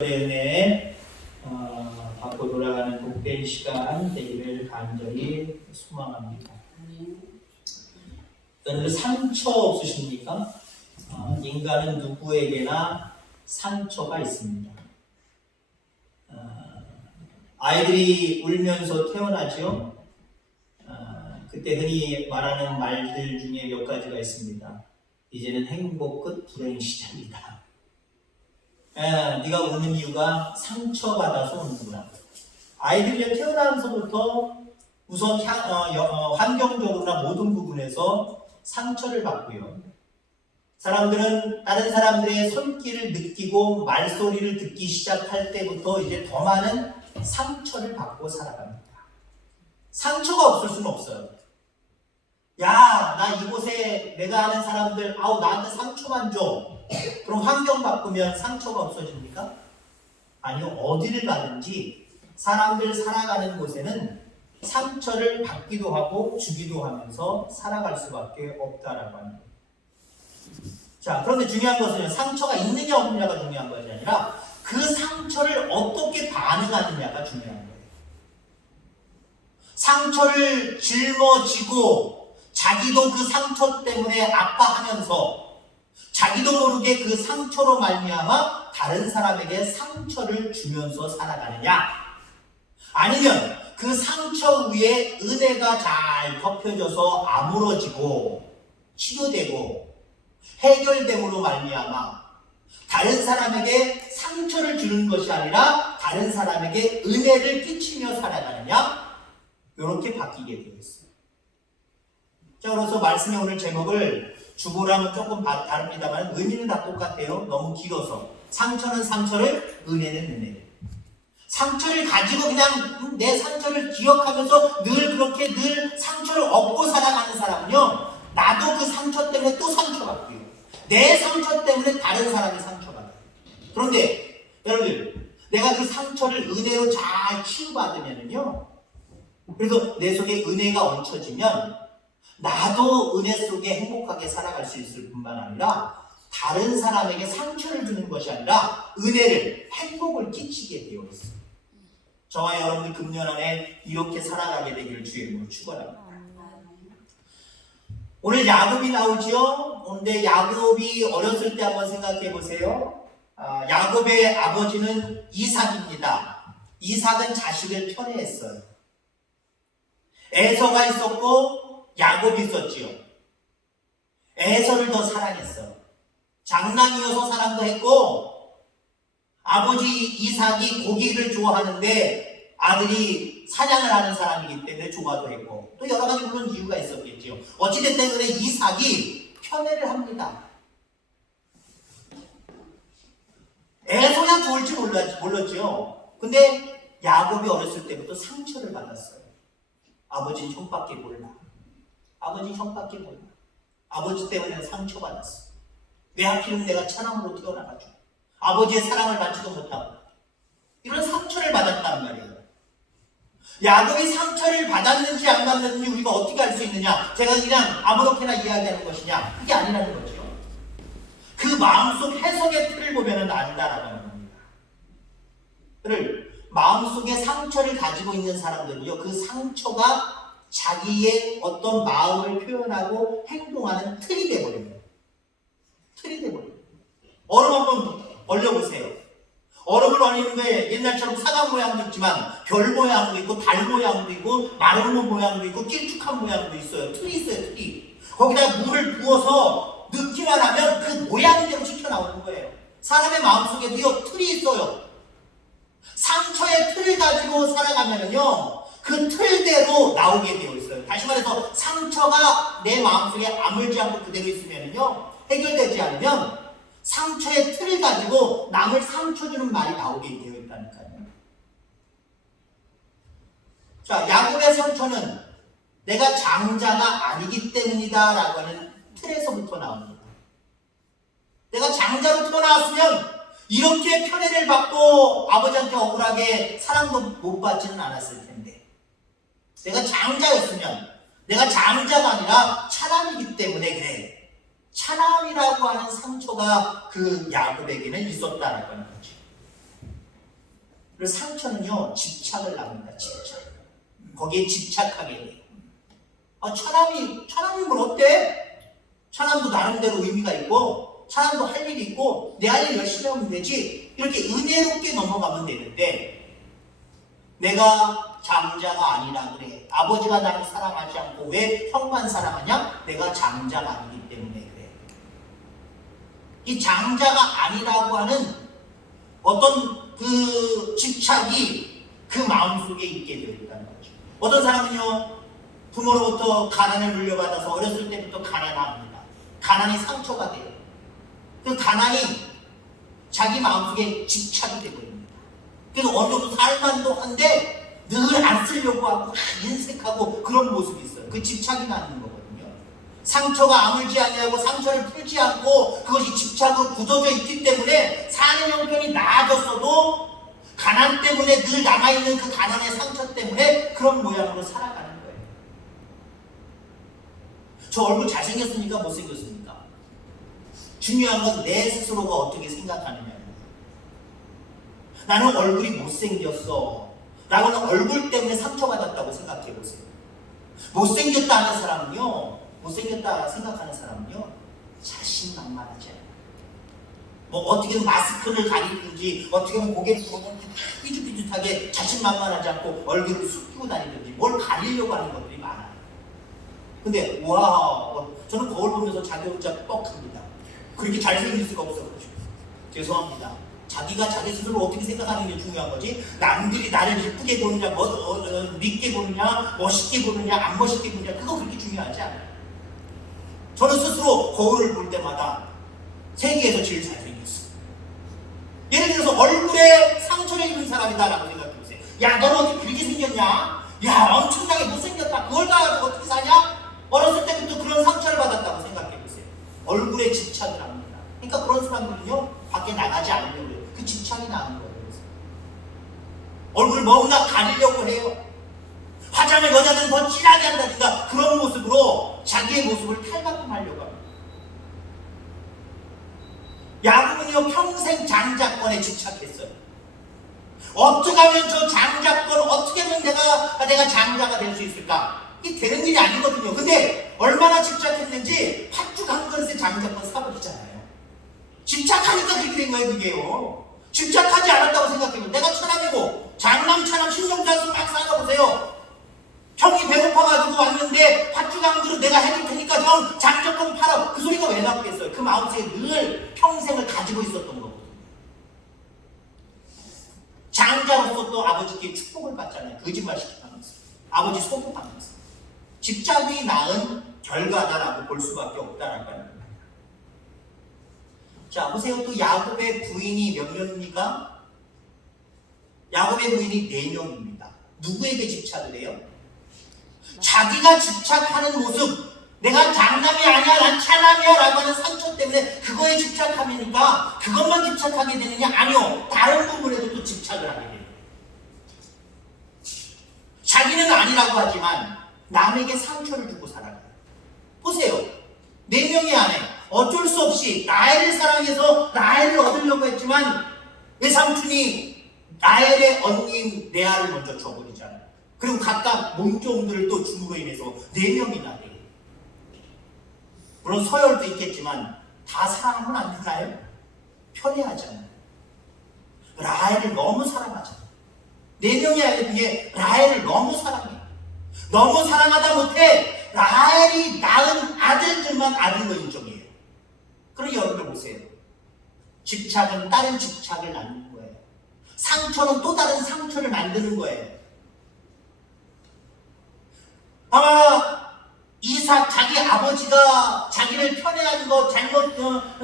은혜 받고 돌아가는 복된 시간 되기를 간절히 소망합니다. 여러분 상처 없으십니까? 인간은 누구에게나 상처가 있습니다. 아이들이 울면서 태어나죠. 그때 흔히 말하는 말들 중에 몇 가지가 있습니다. 이제는 행복 끝 불행 시작이다. 네가 우는 이유가 상처받아서 우는구나. 아이들이 태어나면서부터 우선 환경적으로나 모든 부분에서 상처를 받고요. 사람들은 다른 사람들의 손길을 느끼고 말소리를 듣기 시작할 때부터 이제 더 많은 상처를 받고 살아갑니다. 상처가 없을 수는 없어요. 야, 나 이곳에 내가 아는 사람들 나한테 상처만 줘. 그럼 환경 바꾸면 상처가 없어집니까? 아니요. 어디를 가든지 사람들 살아가는 곳에는 상처를 받기도 하고 주기도 하면서 살아갈 수밖에 없다라고 합니다. 자, 그런데 중요한 것은 상처가 있느냐 없느냐가 중요한 것이 아니라 그 상처를 어떻게 반응하느냐가 중요한 거예요. 상처를 짊어지고 자기도 그 상처 때문에 아파하면서 자기도 모르게 그 상처로 말미암아 다른 사람에게 상처를 주면서 살아가느냐, 아니면 그 상처 위에 은혜가 잘 덮여져서 아물어지고 치료되고 해결됨으로 말미암아 다른 사람에게 상처를 주는 것이 아니라 다른 사람에게 은혜를 끼치며 살아가느냐, 이렇게 바뀌게 되어 있어요. 자, 그래서 말씀의 오늘 제목을 주보랑은 조금 다릅니다만 의미는 다 똑같아요. 너무 길어서. 상처는 상처를, 은혜는 은혜를. 상처를 가지고 그냥 내 상처를 기억하면서 늘 상처를 업고 살아가는 사람은요, 나도 그 상처 때문에 또 상처받고요. 내 상처 때문에 다른 사람이 상처받아요. 그런데 여러분들, 내가 그 상처를 은혜로 잘 치유받으면요, 그래서 내 속에 은혜가 얹혀지면 나도 은혜 속에 행복하게 살아갈 수 있을 뿐만 아니라 다른 사람에게 상처를 주는 것이 아니라 은혜를, 행복을 끼치게 되어 있어요. 저와 여러분들 금년 안에 이렇게 살아가게 되기를 주의 이름으로 축원합니다. 오늘 야곱이 나오지요. 그런데 야곱이 어렸을 때 한번 생각해 보세요. 야곱의 아버지는 이삭입니다. 이삭은 자식을 편애했어요. 에서가 있었고 야곱이 있었지요. 에서를 더 사랑했어요. 장남이어서 사랑도 했고, 아버지 이삭이 고기를 좋아하는데 아들이 사냥을 하는 사람이기 때문에 좋아도 했고, 또 여러 가지 물론 이유가 있었겠지요. 어찌됐든 간에 이삭이 편애를 합니다. 에서야 좋을지 몰랐죠. 근데 야곱이 어렸을 때부터 상처를 받았어요. 아버지는 형밖에 몰라. 아버지 형밖에 몰라. 아버지 때문에 상처받았어. 왜 하필이면 내가 천함으로 태어나가지고 아버지의 사랑을 받지도 못하고 이런 상처를 받았단 말이에요. 야곱이 상처를 받았는지 안 받았는지 우리가 어떻게 알 수 있느냐? 제가 그냥 아무렇게나 이야기하는 것이냐? 그게 아니라는 거죠. 그 마음속 해석의 틀을 보면 안다라는 겁니다. 마음속에 상처를 가지고 있는 사람들은요, 그 상처가 자기의 어떤 마음을 표현하고 행동하는 틀이 돼버려요. 틀이 돼버려요. 얼음 한번 얼려보세요. 얼음을 얼리는 게 옛날처럼 사각 모양도 있지만 별 모양도 있고 달 모양도 있고 마름모 모양도 있고 길쭉한 모양도 있어요. 틀이 있어요. 틀이. 거기다 물을 부어서 넣기만 하면 그 모양대로 지켜나오는 거예요. 사람의 마음속에도요, 틀이 있어요. 상처의 틀을 가지고 살아가면요, 그 틀대로 나오게 되어 있어요. 다시 말해서 상처가 내 마음속에 아물지 않고 그대로 있으면요, 해결되지 않으면 상처의 틀을 가지고 남을 상처 주는 말이 나오게 되어 있다니까요. 자, 야곱의 상처는 내가 장자가 아니기 때문이다 라고 하는 틀에서부터 나옵니다. 내가 장자로 태어나왔으면 이렇게 편애를 받고 아버지한테 억울하게 사랑도 못 받지는 않았을 텐데, 내가 장자였으면, 내가 장자가 아니라 차남이기 때문에 그래. 차남이라고 하는 상처가 그 야곱에게는 있었다라고 하는 거죠. 그래서 상처는요, 집착을 낳습니다. 집착. 거기에 집착하게 돼요. 처남이 뭘 어때? 처남도 나름대로 의미가 있고, 처남도 할 일이 있고, 내 할 일 열심히 하면 되지. 이렇게 은혜롭게 넘어가면 되는데, 내가 장자가 아니라 그래. 아버지가 나를 사랑하지 않고 왜 형만 사랑하냐? 내가 장자가 아니기 때문에 그래. 이 장자가 아니라고 하는 어떤 그 집착이 그 마음속에 있게 되어 있다는 거죠. 어떤 사람은요, 부모로부터 가난을 물려받아서 어렸을 때부터 가난합니다. 가난이 상처가 돼요. 그 가난이 자기 마음속에 집착이 되거든요. 그래서 어느 정도 살만도 한데 늘 안 쓰려고 하고 인색하고 그런 모습이 있어요. 그 집착이 나는 거거든요. 상처가 아물지 아니하고 상처를 풀지 않고 그것이 집착으로 굳어져 있기 때문에 사는 형편이 나아졌어도 가난 때문에 늘 남아있는 그 가난의 상처 때문에 그런 모양으로 살아가는 거예요. 저 얼굴 잘생겼습니까? 못생겼습니까? 중요한 건 내 스스로가 어떻게 생각하느냐예요. 나는 얼굴이 못생겼어 라고는 얼굴 때문에 상처받았다고 생각해 보세요. 못생겼다 하는 사람은요, 못생겼다 생각하는 사람은요, 자신만만하지 않아요. 뭐 어떻게든 마스크를 가리든지 어떻게든 고개를 삐죽삐죽하게 자신만만하지 않고 얼굴을 숙이고 다니든지 뭘 가리려고 하는 것들이 많아요. 근데 와, 저는 거울 보면서 자기 혼자 뻑합니다. 그렇게 잘생길 수가 없어가지고 죄송합니다. 자기가 자기 스스로 어떻게 생각하는 게 중요한 거지, 남들이 나를 예쁘게 보느냐, 믿게 보느냐, 멋있게 보느냐, 안 멋있게 보느냐, 그거 그렇게 중요하지 않아요. 저는 스스로 거울을 볼 때마다 세계에서 제일 잘생겼어. 예를 들어서 얼굴에 상처를 입은 사람이다라고 생각해보세요. 야, 너는 어떻게 그렇게 생겼냐? 야, 엄청나게 못생겼다. 그걸 가지고 어떻게 사냐? 어렸을 때부터 그런 상처를 받았다고 생각해보세요. 얼굴에 집착을 합니다. 그러니까 그런 사람들은요, 밖에 나가지 않으려고 해요. 그 집착이 나는 거예요. 그래서. 얼굴을 뭔가 가리려고 해요. 화장을 여자들은 더 진하게 한다든가 그런 모습으로 자기의 모습을 탈바꿈하려고 합니다. 야곱은요, 평생 장자권에 집착했어요. 어떻게 하면 저 장자권, 어떻게 하면 내가 장자가 될 수 있을까? 이게 되는 일이 아니거든요. 근데 얼마나 집착했는지 팥죽 한 그릇에 장자권 사버리잖아요. 집착하니까 그렇게 된 거예요, 그게요. 집착하지 않았다고 생각해요. 내가 처남이고, 장남, 처남, 신종자수 막 살아보세요. 형이 배고파가지고 왔는데 팥죽 한 그릇 내가 해줄 테니까 형 장자권 팔아. 그 소리가 왜 나왔겠어요? 그 마음속에 늘 평생을 가지고 있었던 거거든요. 장자로서 또 아버지께 축복을 받잖아요. 거짓말 시키면서. 아버지 소복하면서. 집착이 낳은 결과다라고 볼 수밖에 없다라는 거예요. 자, 보세요. 또 야곱의 부인이 몇 명입니까? 야곱의 부인이 4명입니다. 누구에게 집착을 해요? 자기가 집착하는 모습, 내가 장남이 아니야, 난 차남이야 라고 하는 상처 때문에 그거에 집착하니까 그것만 집착하게 되느냐? 아니요. 다른 부분에도 또 집착을 하게 돼요. 자기는 아니라고 하지만 남에게 상처를 주고 살아가요. 보세요. 4명의 아내, 어쩔 수 없이 라헬을 사랑해서 라헬을 얻으려고 했지만 외삼촌이 라헬의 언니인 레아를 먼저 줘버리잖아요. 그리고 각각 몸종들을 또 줌으로 인해서 4명이나 돼요. 물론 서열도 있겠지만 다 사랑하면 안 되나요? 편애하잖아요. 라헬을 너무 사랑하잖아요. 4명의 아내 중에 라헬을 너무 사랑해요. 너무 사랑하다 못해 라헬이 낳은 아들들만 아들로 인정해요. 그럼 여러분들 보세요. 집착은 다른 집착을 낳는 거예요. 상처는 또 다른 상처를 만드는 거예요. 아마 이삭, 자기 아버지가 자기를 편애한 거, 잘못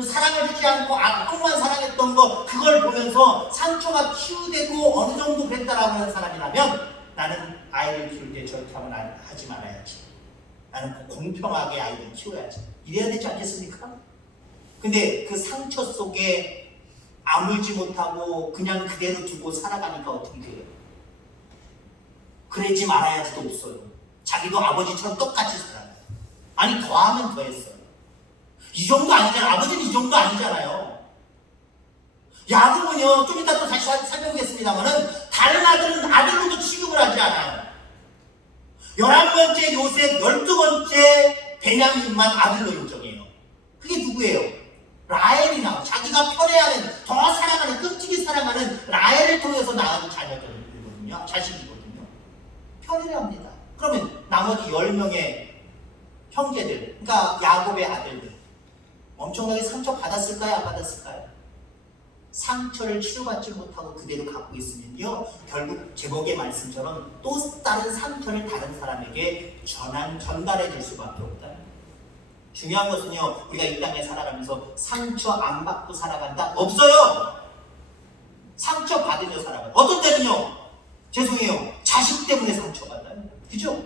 사랑을 주지 않고 악만 사랑했던 거, 그걸 보면서 상처가 치유되고 어느 정도 그랬다라고 하는 사람이라면 나는 아이를 키울 때 저렇게 하면 하지 말아야지. 나는 공평하게 아이를 키워야지. 이래야 되지 않겠습니까? 근데 그 상처 속에 아물지 못하고 그냥 그대로 두고 살아가니까 어떻게 돼요? 그러지 말아야지도 없어요. 자기도 아버지처럼 똑같이 살아요. 아니, 더하면 더했어요. 이 정도 아니잖아요. 아버지는 이 정도 아니잖아요. 야곱은요, 좀 이따 또 다시 살펴보겠습니다만은 그들의 12번째 베냐민만 아들로 인정해요. 그게 누구예요? 라헬이 나와. 자기가 편애하는, 더 사랑하는, 끔찍이 사랑하는 라헬을 통해서 낳은 자녀들이거든요. 자식이거든요. 편애를 합니다. 그러면 나머지 10명의 형제들, 그러니까 야곱의 아들들, 엄청나게 상처 받았을까요? 안 받았을까요? 상처를 치료받지 못하고 그대로 갖고 있으면요, 결국 제목의 말씀처럼 또 다른 상처를 다른 사람에게 전달해 줄 수밖에 없다. 중요한 것은요, 우리가 이 땅에 살아가면서 상처 안 받고 살아간다? 없어요! 상처 받으며 살아가요. 어떤 때는요, 죄송해요, 자식 때문에 상처받아요. 그죠?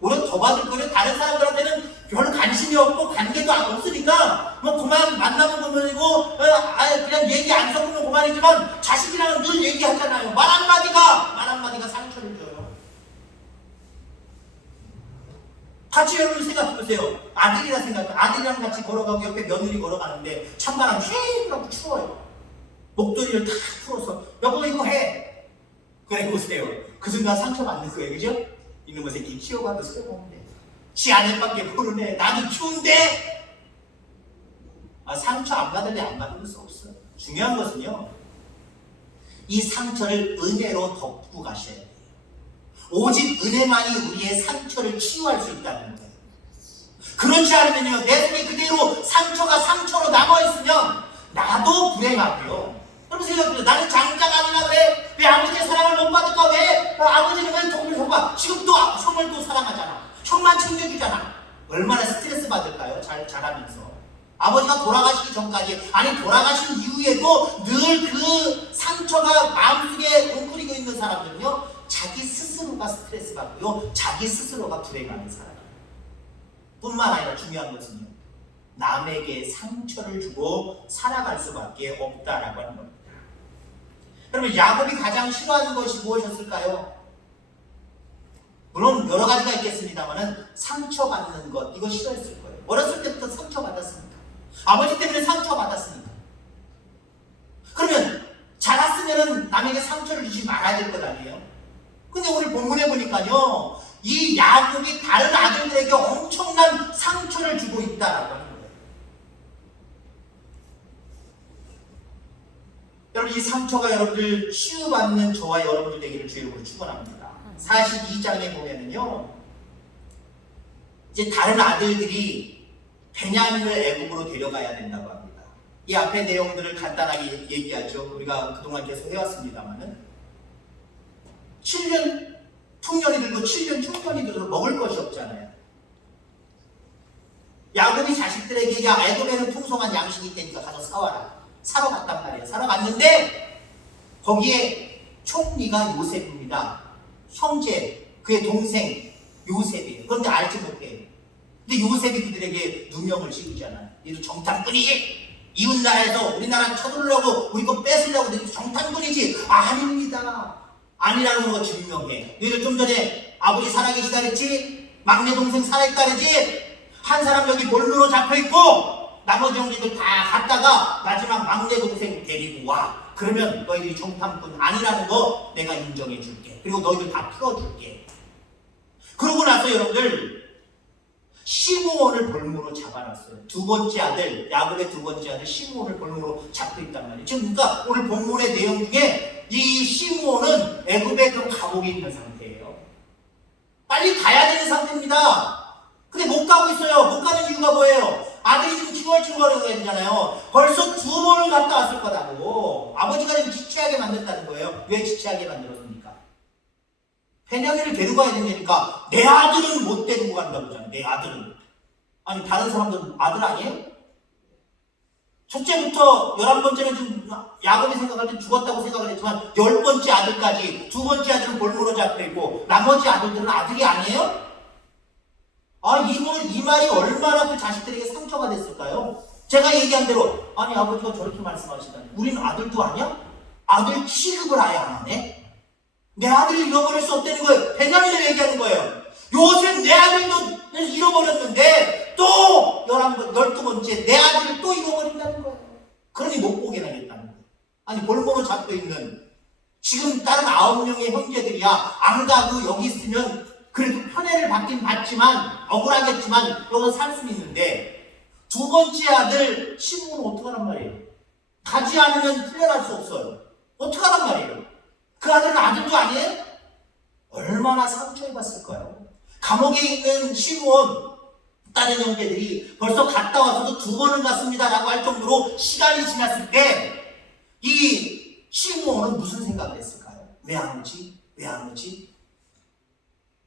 오히려 더 받을 거는 다른 사람들한테는 별로 관심이 없고 관계도 없으니까 뭐 그만 만나면 그만이고 그냥 얘기 안 섞으면 그만이지만 자식이랑은 늘 얘기하잖아요. 말 한마디가 상처를 줘요. 같이 여러분 생각해보세요. 아들이라 생각해. 아들이랑 같이 걸어가고 옆에 며느리 걸어가는데 찬바람 휘 불고 추워요. 목도리를 탁 풀어서 여보 이거 해. 그래 보세요. 그 순간 상처받는 거예요. 그죠? 이놈의 새끼 키워봐도 쓸모없네. 지 아내밖에 모르네. 나도 추운데. 상처 안 받을래 안 받을 수 없어요. 중요한 것은요, 이 상처를 은혜로 덮고 가셔야 돼요. 오직 은혜만이 우리의 상처를 치유할 수 있다는 거예요. 그렇지 않으면요, 내 속에 그대로 상처가 상처로 남아있으면 나도 불행하고요. 여러분 생각해보세요. 나는 장자가 아니라 왜 아버지의 사랑을 못 받을까? 왜 아버지는 왜 돈을 줘봐? 지금 또 형을 또 사랑하잖아. 형만 챙겨주잖아. 얼마나 스트레스 받을까요? 잘하면서. 아버지가 돌아가시기 전까지, 아니 돌아가신 이후에도 늘 그 상처가 마음속에 웅크리고 있는 사람들은요, 자기 스스로가 스트레스 받고요, 자기 스스로가 불행하는 사람. 뿐만 아니라 중요한 것은요, 남에게 상처를 주고 살아갈 수밖에 없다라고 하는 겁니다. 그러면 야곱이 가장 싫어하는 것이 무엇이었을까요? 물론 여러 가지가 있겠습니다만은 상처받는 것, 이거 싫어했을 거예요. 어렸을 때부터 상처받았으니까. 아버지 때문에 상처받았으니까. 그러면 자랐으면은 남에게 상처를 주지 말아야 될 것 아니에요? 근데 오늘 본문에 보니까요, 이 야곱이 다른 아들들에게 엄청난 상처를 주고 있다라고 하는 거예요. 여러분, 이 상처가 여러분들 치유받는 저와 여러분들 되기를 주의 이름으로 축원합니다. 42장에 보면은요, 이제 다른 아들들이 베냐민을 애굽으로 데려가야 된다고 합니다. 이 앞에 내용들을 간단하게 얘기하죠. 우리가 그동안 계속 해왔습니다만은 7년 풍년이 들고 7년 충년이 들어서 먹을 것이 없잖아요. 야곱이 자식들에게 야 애굽에는 풍성한 양식이 있다니까 가서 사와라. 사러 갔단 말이에요. 사러 갔는데 거기에 총리가 요셉입니다. 형제, 그의 동생 요셉이에요. 그런데 알지 못해요. 근데 요셉이 그들에게 누명을 씌우잖아요. 너희도 정탐꾼이지? 이웃나라에서 우리나라 쳐들으려고 우리 거 뺏으려고 너희도 정탐꾼이지? 아닙니다. 아니라는 거 증명해. 너희들 좀 전에 아버지 살아계시다 그랬지? 막내 동생 살아있다 그랬지? 한 사람 여기 몰루로 잡혀있고 나머지 형제들 다 갔다가 마지막 막내 동생 데리고 와. 그러면 너희들이 정탐꾼 아니라는 거 내가 인정해 줄게. 그리고 너희들 다 풀어줄게. 그러고 나서 여러분들 시므온을 볼모로 잡아놨어요. 두 번째 아들, 야곱의 두 번째 아들 시므온을 볼모로 잡고 있단 말이에요. 지금 그러니까 오늘 본문의 내용 중에 이 시므온은 애굽에 그 감옥에 있는 상태예요. 빨리 가야 되는 상태입니다. 근데 못 가고 있어요. 못 가는 이유가 뭐예요? 아들이 지금 중얼중얼거리고 있잖아요. 벌써 두 번을 갔다 왔을 거라고. 아버지가 지금 지체하게 만들었다는 거예요. 왜 지체하게 만들었습니까? 베냐민을 데리고 가야 되니까 내 아들은 못 데리고 간다고 그러잖아요. 내 아들은. 아니 다른 사람들은 아들 아니에요? 첫째부터 11번째는 지금 야곱이 생각할 때 죽었다고 생각을 했지만 10번째 아들까지 두 번째 아들은 볼모로 잡혀있고 나머지 아들들은 아들이 아니에요? 이 말이 얼마나 그 자식들에게 상처가 됐을까요? 제가 얘기한 대로 아니 아버지가 저렇게 말씀하시다니 우리는 아들도 아니야? 아들 취급을 아예 안 하네? 내 아들을 잃어버릴 수 없다는 거예요. 베냐민을 얘기하는 거예요. 요셉 내 아들도 잃어버렸는데 또 12번째 내 아들을 또 잃어버린다는 거예요. 그러니 못 보게 하겠다는 거예요. 아니 볼모로 잡혀있는 지금 다른 9명의 형제들이야 안 가고 여기 있으면 그래도 편애를 받긴 받지만 억울하겠지만 여기서 살 수는 있는데 두 번째 아들 시므온은 어떡하란 말이에요? 가지 않으면 풀려날 수 없어요. 어떡하란 말이에요? 그 아들은 아들도 아니에요? 얼마나 상처해봤을까요? 감옥에 있는 시므온 다른 형제들이 벌써 갔다 와서도 2번은 갔습니다 라고 할 정도로 시간이 지났을 때 이 시므온은 무슨 생각을 했을까요? 왜 안 오지? 왜 안 오지?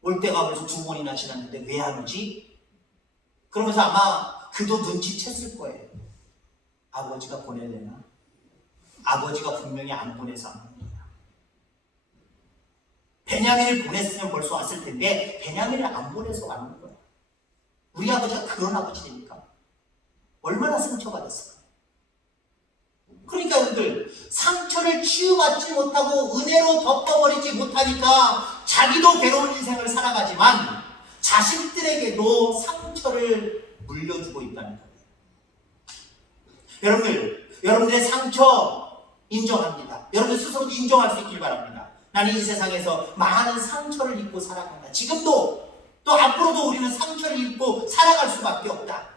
올 때가 벌써 2번이나 지났는데 왜 안 오지? 그러면서 아마 그도 눈치챘을 거예요. 아버지가 보내야 되나? 아버지가 분명히 안 보내서 안 옵니다. 베냐민을 보냈으면 벌써 왔을 텐데 베냐민을 안 보내서 왔는 거야. 우리 아버지가 그런 아버지입니까? 얼마나 상처받았을까? 그러니까 여러분들 상처를 치유받지 못하고 은혜로 덮어버리지 못하니까 자기도 괴로운 인생을 살아가지만 자식들에게도 상처를 물려주고 있다는 거예요. 여러분들의 상처 인정합니다. 여러분들 스스로도 인정할 수 있길 바랍니다. 나는 이 세상에서 많은 상처를 입고 살아간다. 지금도 또 앞으로도 우리는 상처를 입고 살아갈 수밖에 없다.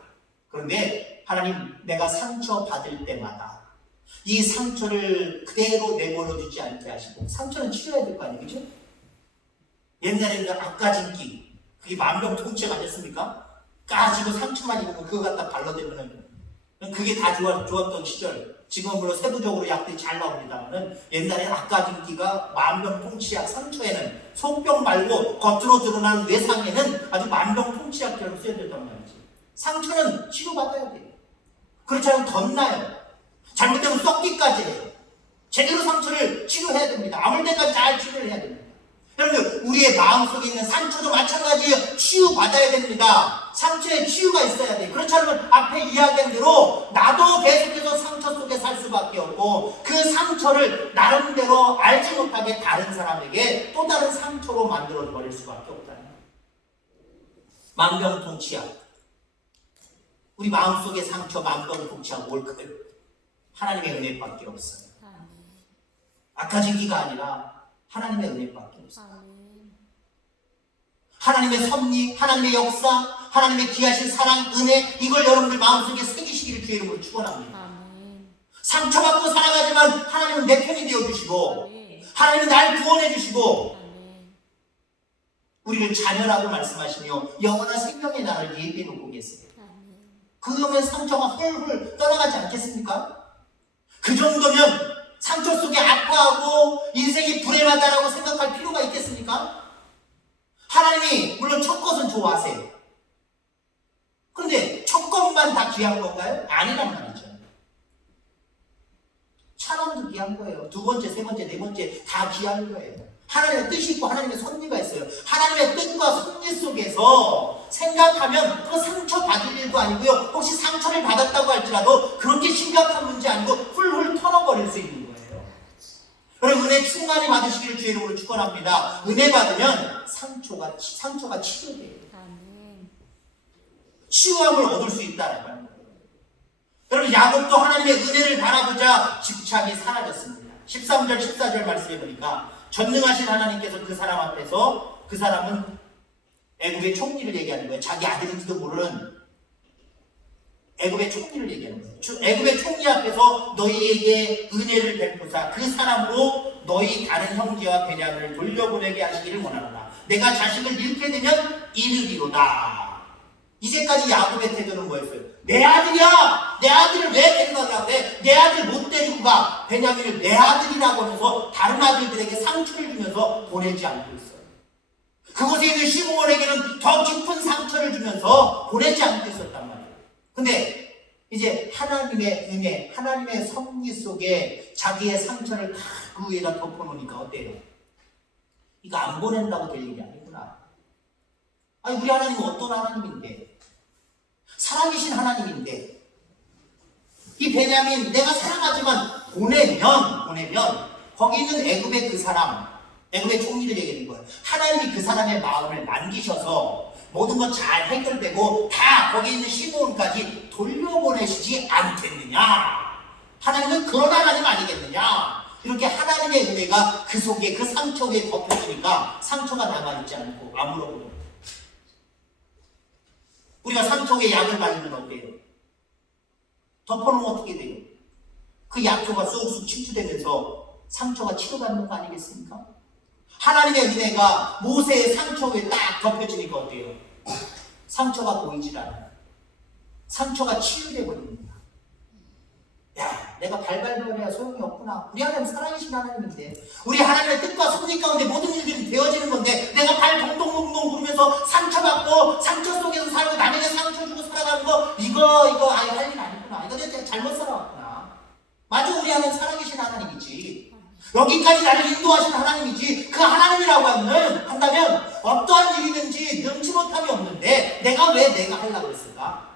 그런데 하나님, 내가 상처 받을 때마다 이 상처를 그대로 내버려 두지 않게 하시고 상처는 치료해야 될 거 아니에요? 그죠? 옛날에는 앞가짐기 그게 만병통치가 아니었습니까? 까지고 상처만 입으면 그거 갖다 발라대면은 그게 다 좋았던 시절. 지금은 물론 세부적으로 약들이 잘 나옵니다만은 옛날에 앞가짐기가 만병통치약, 상처에는 속병 말고 겉으로 드러나는 외상에는 아주 만병통치약처럼 써야 된단 말이지. 상처는 치료받아야 돼요. 그렇지 않으면 덧나요. 잘못되면 썩기까지 해요. 제대로 상처를 치료해야 됩니다. 아물 때까지 잘 치료를 해야 됩니다. 여러분, 우리의 마음속에 있는 상처도 마찬가지예요. 치유받아야 됩니다. 상처에 치유가 있어야 돼요. 그렇지 않으면 앞에 이야기한 대로 나도 계속해서 상처 속에 살 수밖에 없고 그 상처를 나름대로 알지 못하게 다른 사람에게 또 다른 상처로 만들어버릴 수밖에 없다는 거예요. 만병통치약. 우리 마음속의 상처 만병통치약 뭘까요? 하나님의 은혜밖에 없어요. 악화진기가 아니라 하나님의 은혜밖에 없어요. 하나님의 섭리, 하나님의 역사, 하나님의 귀하신 사랑, 은혜, 이걸 여러분들 마음속에 새기시기를 주의 이름으로 축원합니다. 상처받고 살아가지만 하나님은 내 편이 되어주시고 하나님은 날 구원해 주시고 우리를 자녀라고 말씀하시며 영원한 생명의 날을 예비해 놓고 계세요. 그러면 상처가 훌훌 떠나가지 않겠습니까? 그 정도면 상처 속에 아파하고 인생이 불행하다라고 생각할 필요가 있겠습니까? 하나님이 물론 첫 것은 좋아하세요. 그런데 첫 것만 다 귀한 건가요? 아니란 말이죠. 찬원도 귀한 거예요. 두 번째, 세 번째, 네 번째 다 귀한 거예요. 하나님의 뜻이 있고 하나님의 섭리가 있어요. 하나님의 뜻과 섭리 속에서 생각하면 그 상처 받을 일도 아니고요. 혹시 상처를 받았다고 할지라도 그렇게 심각한 문제 아니고 훌훌 털어버릴 수 있는 거예요. 여러분, 은혜 충만히 받으시기를 주의 이름으로 축원합니다. 은혜 받으면 상처가 치료돼요. 치유함을 얻을 수 있다는 거예요. 여러분, 야곱도 하나님의 은혜를 바라보자 집착이 사라졌습니다. 13절 14절 말씀해 보니까 전능하신 하나님께서 그 사람 앞에서, 그 사람은 애굽의 총리를 얘기하는 거예요. 자기 아들인지도 모르는 애굽의 총리를 얘기하는 거예요. 애굽의 총리 앞에서 너희에게 은혜를 베푸사 그 사람으로 너희 다른 형제와 베냐민을 돌려보내게 하시기를 원하노라. 내가 자식을 잃게 되면 이르리로다. 이제까지 야곱의 태도는 뭐였어요? 내 아들이야! 내 아들을 왜 데려가려고 그래? 내 아들 못 데리고 가! 베냐민을 내 아들이라고 하면서 다른 아들들에게 상처를 주면서 보내지 않고 있어요. 그곳에 있는 시므온에게는 더 깊은 상처를 주면서 보내지 않고 있었단 말이에요. 근데 이제 하나님의 은혜, 하나님의 섭리 속에 자기의 상처를 다 그 위에다 덮어놓으니까 어때요? 이거 안 보낸다고 될 일이 아니구나. 아니, 우리 하나님은 어떤 하나님인데? 살아계신 하나님인데 이 베냐민 내가 사랑하지만 보내면 거기 있는 애굽의 그 사람, 애굽의 총리를 얘기하는 거예요. 하나님이 그 사람의 마음을 남기셔서 모든 것 잘 해결되고 다 거기 있는 시므온까지 돌려보내시지 않겠느냐. 하나님은 그런 하나님 아니겠느냐. 이렇게 하나님의 은혜가 그 속에 그 상처 위에 덮여지니까 상처가 남아있지 않고 아무런. 우리가 상처 위에 약을 바르면 어때요? 덮어놓으면 어떻게 돼요? 그 약효가 쑥쑥 침투되면서 상처가 치료받는 거 아니겠습니까? 하나님의 은혜가 모세의 상처 위에 딱 덮여지니까 어때요? 상처가 보이질 않아요. 상처가 치유돼 버립니다. 야, 내가 발발거려야 소용이 없구나. 우리 하나님 살아계신 하나님인데, 우리 하나님의 뜻과 섭리 가운데 모든 일들이 되어지는 건데, 내가 발 동동동동 구르면서 상처받고 상처 속에서 살고 남에게 상처 주고 살아가는 거, 이거 아예 할 일 아니구나. 이거 내가 잘못 살아왔구나. 맞아, 우리 하나님 살아계신 하나님이지. 여기까지 나를 인도하신 하나님이지. 그 하나님이라고 한다면 어떠한 일이든지 능치 못함이 없는데 내가 왜 내가 하려고 했을까?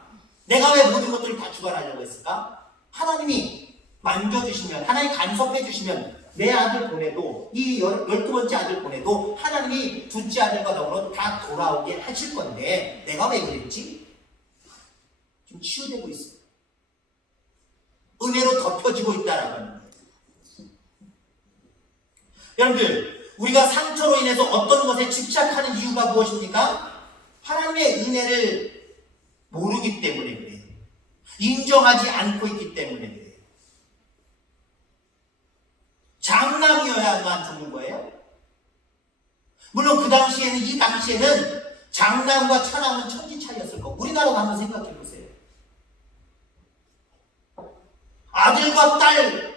내가 왜 모든 것들을 다 주관하려고 했을까? 하나님이 만져주시면, 하나님이 간섭해주시면 내 아들 보내도, 이 12번째 아들 보내도 하나님이 둘째 아들과 더불어 다 돌아오게 하실 건데 내가 왜 그랬지? 지금 치유되고 있어요. 은혜로 덮여지고 있다라고 하는 거예요. 여러분들, 우리가 상처로 인해서 어떤 것에 집착하는 이유가 무엇입니까? 하나님의 은혜를 모르기 때문에 그래요. 인정하지 않고 있기 때문에 그래요. 장남이어야만 죽는 거예요? 물론 그 당시에는, 이 당시에는 장남과 차남은 천지 차이였을 거고, 우리나라도 한번 생각해 보세요. 아들과 딸,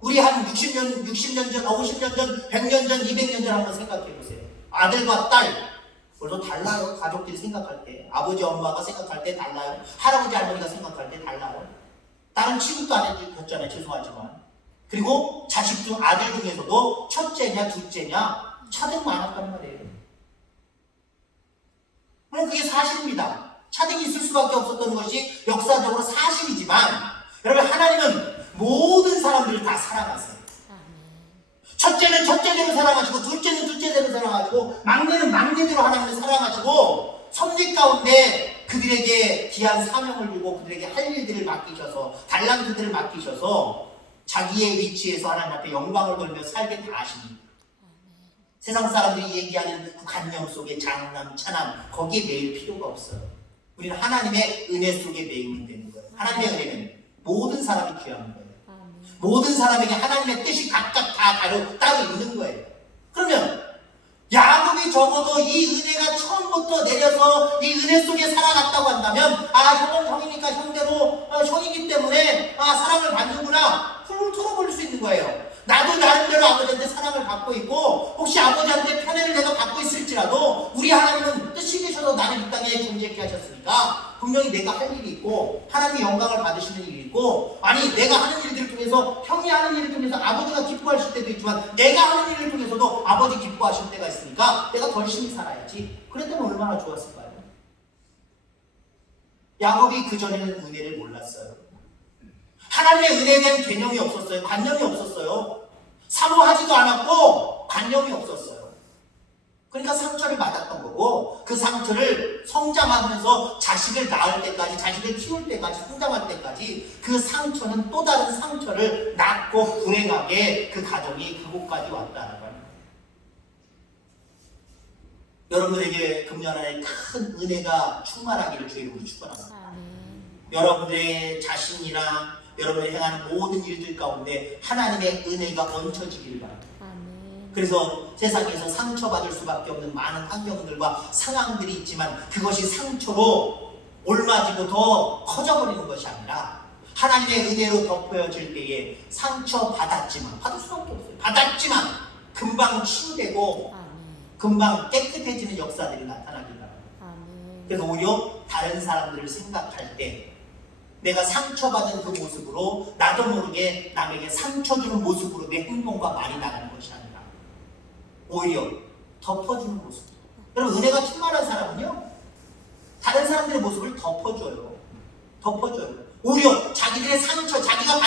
우리 한 60년 전, 50년 전, 100년 전, 200년 전 한번 생각해 보세요. 아들과 딸, 물론 달라요. 가족들이 생각할 때, 아버지 엄마가 생각할 때 달라요. 할아버지 할머니가 생각할 때 달라요. 딸은 취급도 안 해줬잖아요. 죄송하지만. 그리고 자식 중 아들 중에서도 첫째냐 둘째냐 차등 많았단 말이에요. 물론 그게 사실입니다. 차등이 있을 수밖에 없었던 것이 역사적으로 사실이지만, 여러분, 하나님은 모든 사람들을 다 사랑하세요. 첫째는 첫째대로 사랑하시고, 둘째는 둘째대로 사랑하시고, 막내는 막내대로 하나님을 사랑하시고, 섭리 가운데 그들에게 귀한 사명을 주고 그들에게 할 일들을 맡기셔서, 달란트들을 맡기셔서 자기의 위치에서 하나님 앞에 영광을 돌며 살게 다 하십니다. 세상 사람들이 얘기하는 그 관념 속에 장남, 차남, 거기에 매일 필요가 없어요. 우리는 하나님의 은혜 속에 매이면 되는 거예요. 하나님의 은혜는 모든 사람이 귀한 거예요. 모든 사람에게 하나님의 뜻이 각각 다 따로 있는 거예요. 그러면 야곱이 적어도 이 은혜가 처음부터 내려서 이 은혜 속에 살아갔다고 한다면, 아, 형은 형이니까 형대로, 형이기 때문에 사랑을 받는구나, 훌훌 털어버릴 수 있는 거예요. 나도 나름대로 아버지한테 사랑을 받고 있고, 혹시 아버지한테 편애를 내가 받고 있을지라도 우리 하나님은 뜻이 계셔서 나를 이 땅에 존재케 하셨으니까 분명히 내가 할 일이 있고 하나님의 영광을 받으시는 일이 있고, 아니 내가 하는 일들을 통해서, 형이 하는 일을 통해서 아버지가 기뻐하실 때도 있지만 내가 하는 일을 통해서도 아버지 기뻐하실 때가 있으니까 내가 더 열심히 살아야지. 그랬다면 얼마나 좋았을까요? 야곱이 그전에는 은혜를 몰랐어요. 하나님의 은혜에 대한 개념이 없었어요. 관념이 없었어요. 사모하지도 않았고 관념이 없었어요. 그러니까 상처를 받았던 거고, 그 상처를 성장하면서 자식을 낳을 때까지, 자식을 키울 때까지, 성장할 때까지 그 상처는 또 다른 상처를 낳고 불행하게 그 가정이 그곳까지 왔다는 거예요. 여러분들에게 금년 안에 큰 은혜가 충만하기를 주의 이름으로 축원합니다. 여러분들의 자신이나 여러분이 행하는 모든 일들 가운데 하나님의 은혜가 얹혀지기를 바랍니다. 그래서 세상에서 상처받을 수밖에 없는 많은 환경들과 상황들이 있지만 그것이 상처로 옮아지고 더 커져버리는 것이 아니라 하나님의 은혜로 덮여질 때에 상처받았지만, 받을 수밖에 없어요. 받았지만 금방 치유되고 금방 깨끗해지는 역사들이 나타나기를 바랍니다. 그래서 오히려 다른 사람들을 생각할 때 내가 상처받은 그 모습으로 나도 모르게 남에게 상처 주는 모습으로 내 행동과 말이 나가는 것이 아니라 오히려 덮어주는 모습. 여러분, 은혜가 충만한 사람은요, 다른 사람들의 모습을 덮어줘요. 오히려 자기들의 상처, 자기가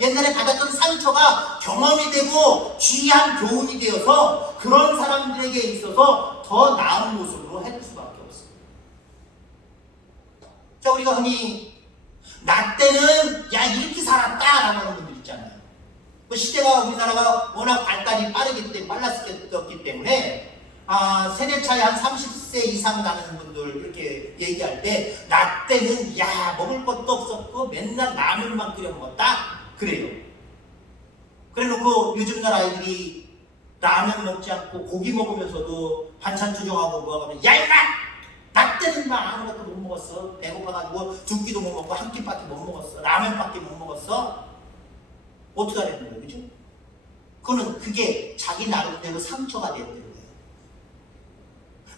옛날에 받았던 상처가 경험이 되고 귀한 교훈이 되어서 그런 사람들에게 있어서 더 나은 모습으로 해줄 수밖에 없어요. 자, 우리가 흔히 나 때는 야 이렇게 살았다 라고 하는 분들 있잖아요. 그 시대가 우리나라가 워낙 발달이 빨랐기 때문에 세대 차이 한 30세 이상 나는 분들 이렇게 얘기할 때 나 때는 야 먹을 것도 없었고 맨날 라면만 끓여 먹었다 그래요. 그래놓고 요즘날 아이들이 라면 먹지 않고 고기 먹으면서도 반찬 투정하고 뭐하면 야 임마! 나 때는 나 아무것도 못 먹었어. 배고파가지고 두 끼도 못 먹고 한 끼밖에 못 먹었어. 라면밖에 못 먹었어. 어떻게 하랬는 거예요, 그죠? 그게 자기 나름대로 상처가 되었다는 거예요.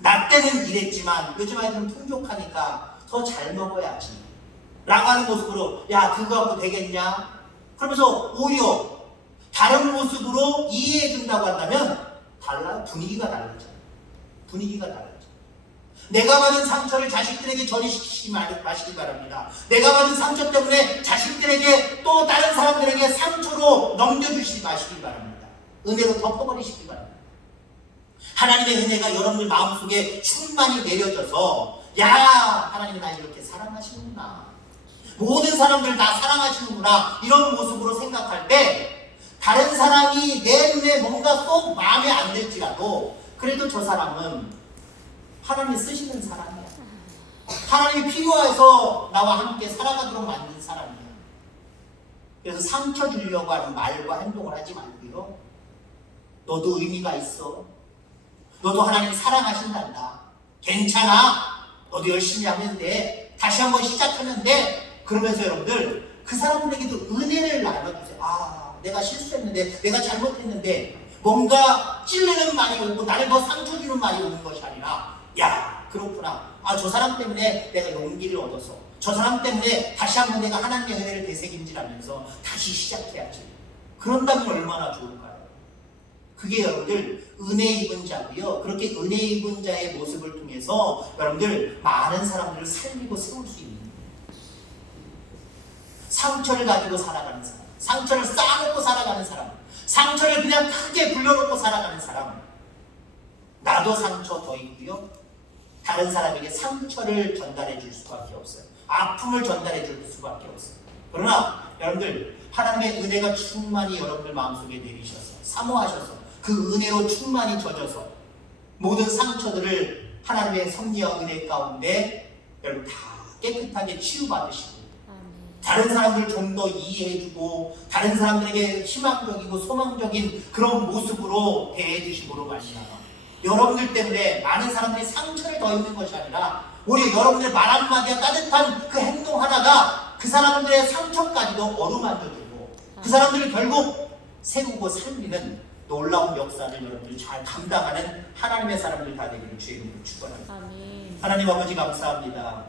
나 때는 이랬지만 요즘 아이들은 풍족하니까 더 잘 먹어야지 라고 하는 모습으로 야 그거 갖고 되겠냐? 그러면서 오히려 다른 모습으로 이해해 준다고 한다면 달라요. 분위기가 달라져요. 분위기가 달라져요. 내가 받은 상처를 자식들에게 전이시키지 마시기 바랍니다. 내가 받은 상처 때문에 자식들에게 또 다른 사람들에게 상처로 넘겨주시지 마시기 바랍니다. 은혜로 덮어버리시기 바랍니다. 하나님의 은혜가 여러분들 마음속에 충만히 내려져서 야 하나님이 나 이렇게 사랑하시는구나, 모든 사람들 다 사랑하시는구나, 이런 모습으로 생각할 때 다른 사람이 내 눈에 뭔가 쏙 마음에 안 들지라도 그래도 저 사람은 하나님이 쓰시는 사람이야. 하나님이 필요해서 나와 함께 살아가도록 만든 사람이야. 그래서 상처 주려고 하는 말과 행동을 하지 말고요. 너도 의미가 있어. 너도 하나님이 사랑하신단다. 괜찮아. 너도 열심히 하면 돼. 다시 한번 시작하면 돼. 그러면서 여러분들 그 사람들에게도 은혜를 나눠주세요. 내가 실수했는데, 내가 잘못했는데 뭔가 찔리는 말이 오고 나를 더 상처 주는 말이 오는 것이 아니라 야 그렇구나. 저 사람 때문에 내가 용기를 얻어서 저 사람 때문에 다시 한번 내가 하나님의 은혜를 되새김질하면서 다시 시작해야지. 그런다면 얼마나 좋을까요? 그게 여러분들 은혜 입은 자고요. 그렇게 은혜 입은 자의 모습을 통해서 여러분들 많은 사람들을 살리고 세울 수 있는 거예요. 상처를 가지고 살아가는 사람, 상처를 쌓아놓고 살아가는 사람, 상처를 그냥 크게 불러놓고 살아가는 사람, 나도 상처 더 있고요. 다른 사람에게 상처를 전달해 줄 수밖에 없어요. 아픔을 전달해 줄 수밖에 없어요. 그러나 여러분들 하나님의 은혜가 충만히 여러분들 마음속에 내리셔서 사모하셔서 그 은혜로 충만히 젖어서 모든 상처들을 하나님의 섭리와 은혜 가운데 여러분 다 깨끗하게 치유받으시고 다른 사람들을 좀 더 이해해주고 다른 사람들에게 희망적이고 소망적인 그런 모습으로 대해주심으로 말미암아 여러분들 때문에 많은 사람들이 상처를 더 입는 것이 아니라 오히려 여러분들의 말 한마디와 따뜻한 그 행동 하나가 그 사람들의 상처까지도 어루만져주고 그 사람들을 결국 세우고 살리는 놀라운 역사를 여러분들이 잘 감당하는 하나님의 사람들 다 되기를 주의 이름으로 축원합니다. 하나님 아버지 감사합니다.